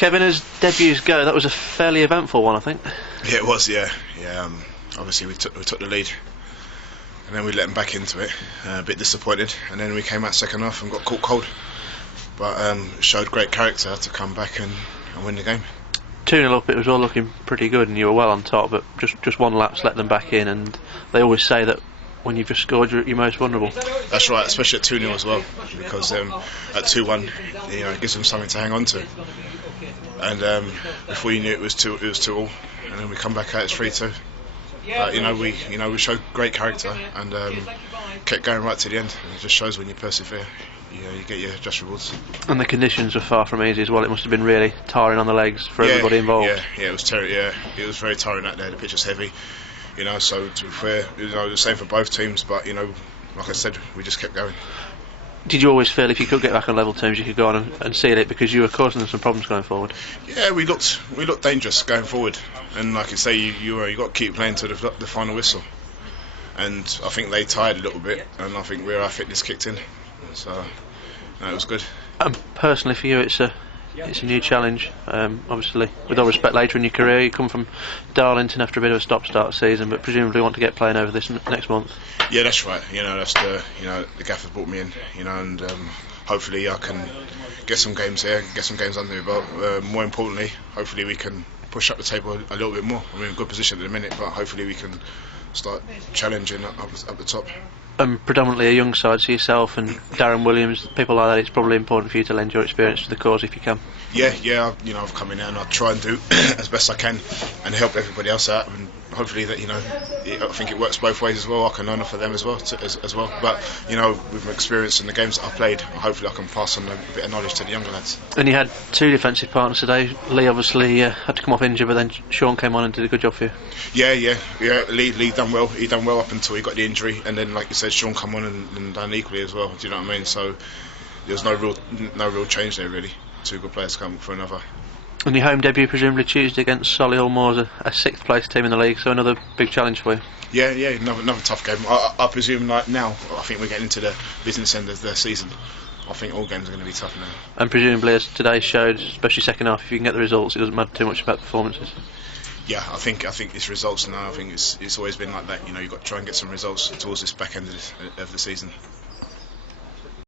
Kevin, as debuts go, that was a fairly eventful one, I think. Yeah, it was. Yeah. Obviously, we took the lead, and then we let them back into it. A bit disappointed, and then we came out second half and got caught cold. But showed great character to come back and win the game. 2-0 up, it was all looking pretty good, and you were well on top. But just one lapse let them back in, and they always say that when you've just scored, you're most vulnerable. That's right, especially at 2-0 as well, because at 2-1, it gives them something to hang on to. And before you knew it was 2-all, and then we come back out it's 3-2. But we showed great character and kept going right to the end. And it just shows when you persevere, you get your just rewards. And the conditions were far from easy as well. It must have been really tiring on the legs for everybody involved. Yeah, it was terrible. Yeah, it was very tiring out there. The pitch was heavy. So to be fair, the same for both teams. But like I said, we just kept going. Did you always feel if you could get back on level terms, you could go on and seal it because you were causing them some problems going forward? Yeah, we looked dangerous going forward, and like I say, you got to keep playing to the final whistle. And I think they tired a little bit, and I think our fitness kicked in. So it was good. And personally, for you, it's a new challenge. Obviously, with all respect, later in your career, you come from Darlington after a bit of a stop-start season, but presumably want to get playing over this next month. Yeah, that's right. That's the gaffer's brought me in. And hopefully I can get some games here, get some games under me belt. More importantly, hopefully we can push up the table a little bit more. We're in a good position at the minute, but hopefully we can start challenging up the top. Predominantly a young side, so yourself and Darren Williams, people like that, it's probably important for you to lend your experience to the cause if you can. Yeah, I've come in and I try and do as best I can and help everybody else out, and hopefully that I think it works both ways as well. I can learn off of them as well. But with my experience in the games that I've played, hopefully I can pass on a bit of knowledge to the younger lads. And you had two defensive partners today. Lee obviously had to come off injured, but then Sean came on and did a good job for you. Yeah. Lee done well. He done well up until he got the injury, and then like you said, Sean come on and done equally as well. Do you know what I mean? So there's no real change there really. Two good players come for another. And your home debut presumably Tuesday against Solihull Moors, a sixth place team in the league, so another big challenge for you. Yeah, another tough game. I presume like now, I think we're getting into the business end of the season. I think all games are going to be tough now. And presumably, as today showed, especially second half, if you can get the results, it doesn't matter too much about performances. Yeah, I think it's results now. I think it's always been like that. You've got to try and get some results towards this back end of the season.